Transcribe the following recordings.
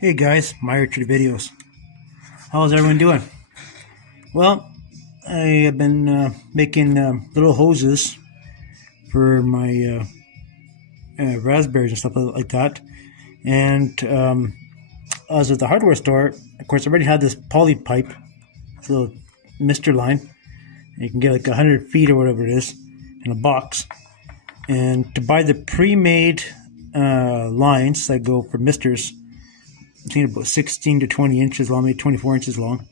Hey guys, My Orchard Videos. How's everyone doing? Well, I have been making little hoses for my raspberries and stuff like that. And I was at the hardware store. Of course, I already had this poly pipe, this little mister line. And you can get like 100 feet or whatever it is in a box. And to buy the pre-made lines that go for misters, I think about 16 to 20 inches long, maybe 24 inches long.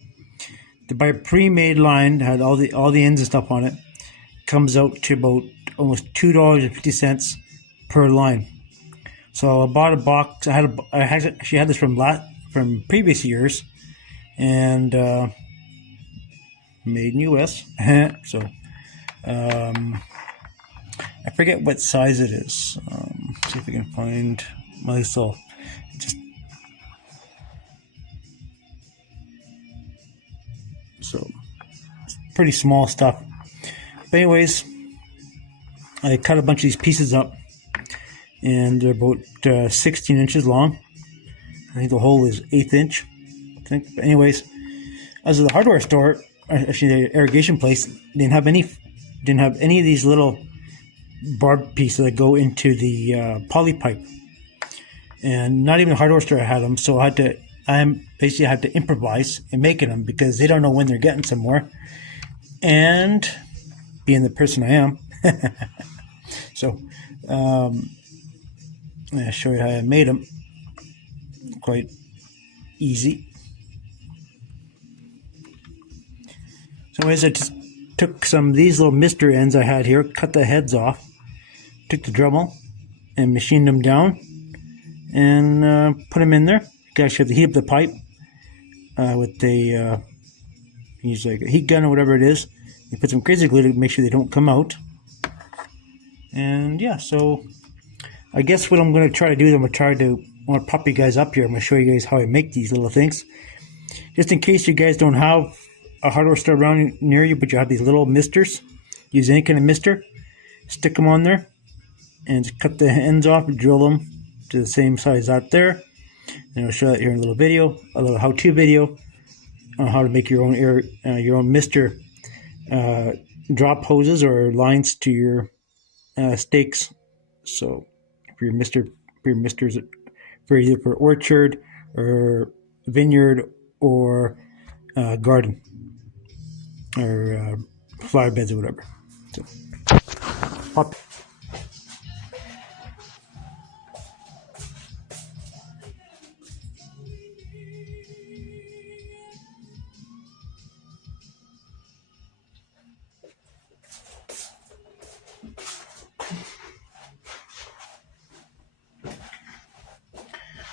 To buy a pre-made line that had all the ends and stuff on it, comes out to about almost $2.50 per line. So I bought a box. I actually had this from previous years, and made in U.S. So I forget what size it is. See if I can find myself. Just so it's pretty small stuff. But anyways, I cut a bunch of these pieces up, and they're about 16 inches long. I think the hole is 1/8 inch. I think. But anyways, I was at the hardware store, actually the irrigation place. Didn't have any of these little barb pieces that go into the poly pipe, and not even the hardware store had them. So I basically had to improvise in making them because they don't know when they're getting somewhere. And being the person I am, so I'll show you how I made them. Quite easy. So anyways, I just took some of these little mister ends I had here, cut the heads off, took the Dremel and machined them down, and put them in there. You actually have to heat up the pipe with a use like a heat gun or whatever it is. You put some crazy glue to make sure they don't come out. And yeah, so I guess what I'm going to try to do is I want to pop you guys up here. I'm going to show you guys how I make these little things. Just in case you guys don't have a hardware store around near you, but you have these little misters. Use any kind of mister. Stick them on there and just cut the ends off and drill them to the same size out there. And I'll show that here in a little video, a little how-to video on how to make your own mister drop hoses or lines to your stakes. So for your misters for either for orchard or vineyard or garden or flower beds or whatever. So pop.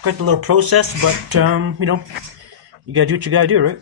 Quite a little process, but you know, you gotta do what you gotta do, right?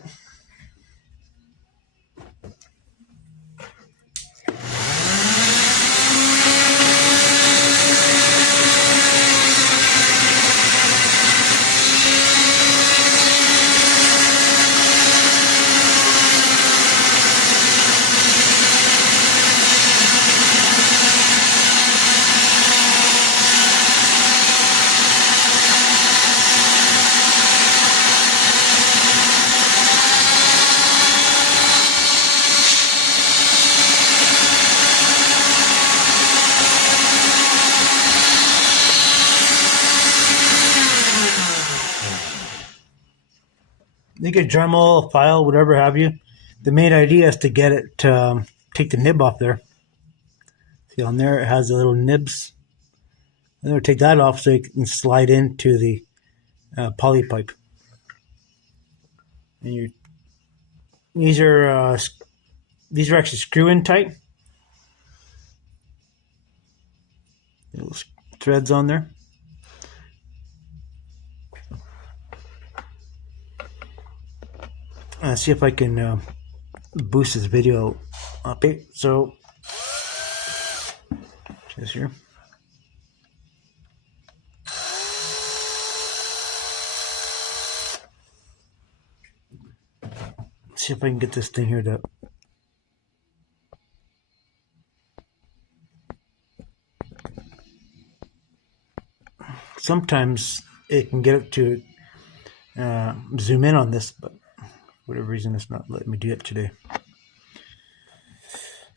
You get Dremel, file, whatever have you. The main idea is to get it to take the nib off there. See on there, it has the little nibs. And we'll take that off so it can slide into the poly pipe. And these are actually screw-in tight. Little threads on there. See if I can boost this video up. Okay, so just here. See if I can get this thing here to. Sometimes it can get up to zoom in on this, but for whatever reason it's not letting me do it today.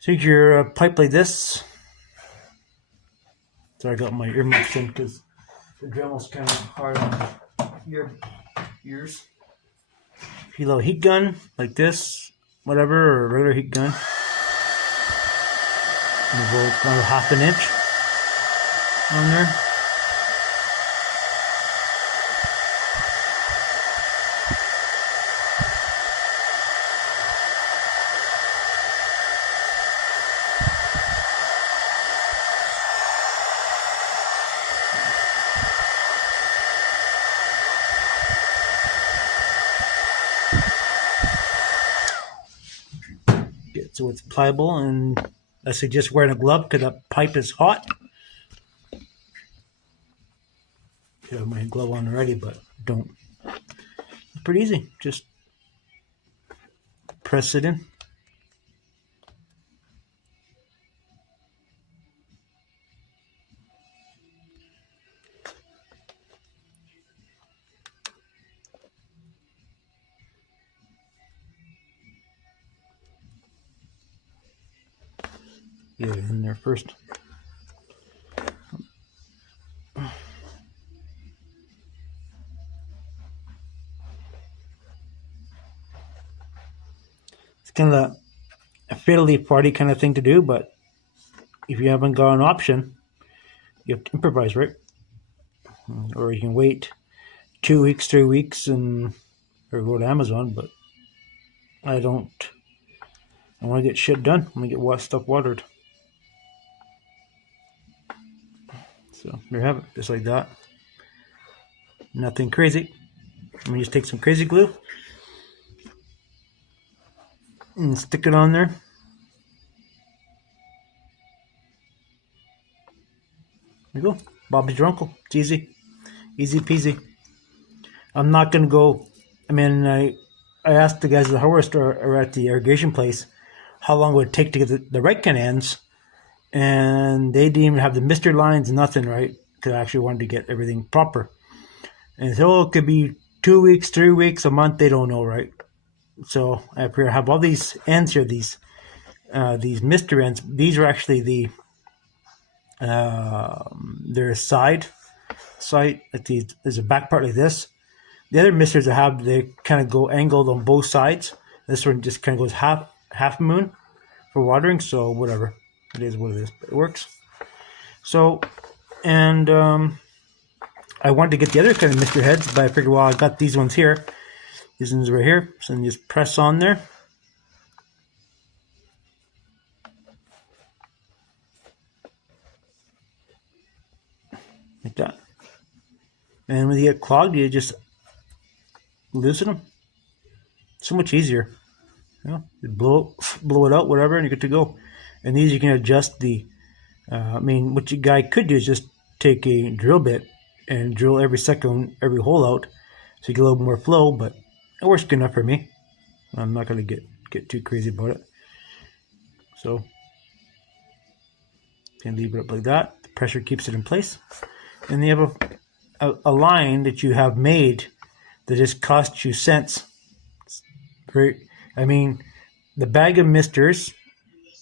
Take your pipe like this. So I got my earmuffs in because the Dremel's kind of hard on your ears. Feel a heat gun like this, whatever, or a regular heat gun. And we'll go another ½ inch on there. So it's pliable, and I suggest wearing a glove because that pipe is hot. I have my glove on already, but don't. It's pretty easy. Just press it in. Get it in there first. It's kind of a fiddly party kind of thing to do, but if you haven't got an option, you have to improvise, right? Or you can wait 2 weeks, 3 weeks, and or go to Amazon. But I don't. I want to get shit done. I want to get stuff watered. So there you have it, just like that. Nothing crazy. I'm gonna just take some crazy glue and stick it on there. There you go. Bobby's your uncle. It's easy. Easy peasy. I'm not gonna go. I mean, I asked the guys at the hardware store or at the irrigation place how long would it take to get the right kind of ends, and they didn't even have the mister lines, nothing, right? Because I actually wanted to get everything proper. And so it could be 2 weeks, 3 weeks, a month. They don't know, right? So I have all these ends here. These mister ends. These are actually the their side. Like these, there's a back part like this. The other misters I have, they kind of go angled on both sides. This one just kind of goes half moon for watering. So whatever, it is what it is. But it works. So, and I wanted to get the other kind of mister heads, but I figured, well, I got these ones here. These ones right here. So then just press on there. Like that. And when you get clogged, you just loosen them. So much easier. You know, you blow it out, whatever, and you're good to go. And these you can adjust the. I mean, what you guy could do is just take a drill bit and drill every hole out, so you get a little more flow. But it works good enough for me. I'm not gonna get too crazy about it. So you can leave it up like that. The pressure keeps it in place, and you have a line that you have made that just costs you cents. I mean, the bag of misters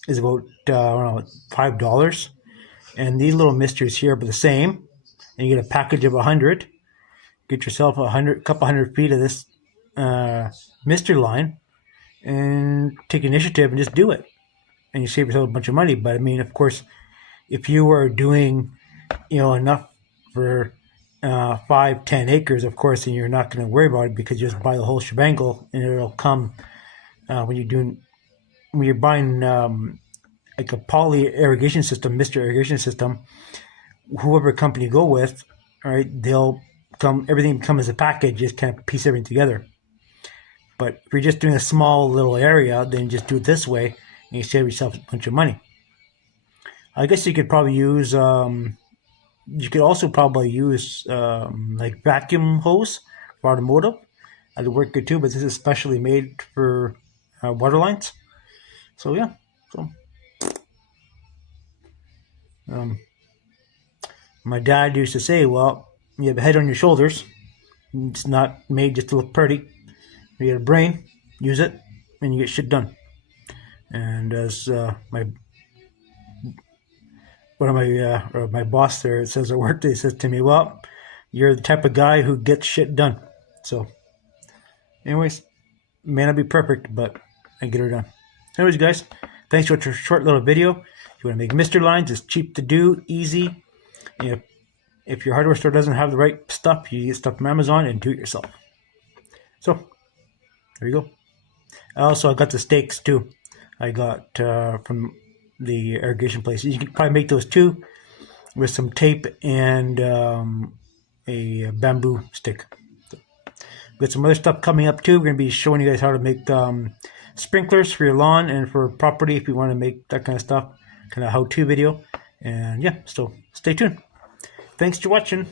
is about I don't know, $5, and these little misters here are the same. And you get a package of 100. Get yourself a couple hundred feet of this mister line, and take initiative and just do it, and you save yourself a bunch of money. But I mean, of course, if you were doing, enough for 5-10 acres, of course, then you're not going to worry about it because you just buy the whole shebangle, and it'll come when you're buying like a poly irrigation system, mister irrigation system. Whoever company you go with, all right, everything come as a package, just kind of piece everything together. But if you're just doing a small little area, then just do it this way, and you save yourself a bunch of money. I guess you could probably use, you could also probably use like vacuum hose for automotive. That'd work good too, but this is specially made for water lines. So yeah, my dad used to say, well, you have a head on your shoulders, It's not made just to look pretty. You get a brain, use it, and you get shit done. And as my boss there, it says at work, they says to me, well, you're the type of guy who gets shit done. So anyways, may not be perfect, but I get her done. Anyways, guys, thanks for your short little video. If you want to make Mr. Lines, it's cheap to do, easy. If your hardware store doesn't have the right stuff, you get stuff from Amazon and do it yourself. So there you go. Also, I got the stakes too. I got from the irrigation place. You can probably make those too with some tape and a bamboo stick. So, we've got some other stuff coming up too. We're going to be showing you guys how to make sprinklers for your lawn and for property if you want to make that kind of stuff, kind of how-to video. And yeah, so stay tuned. Thanks for watching.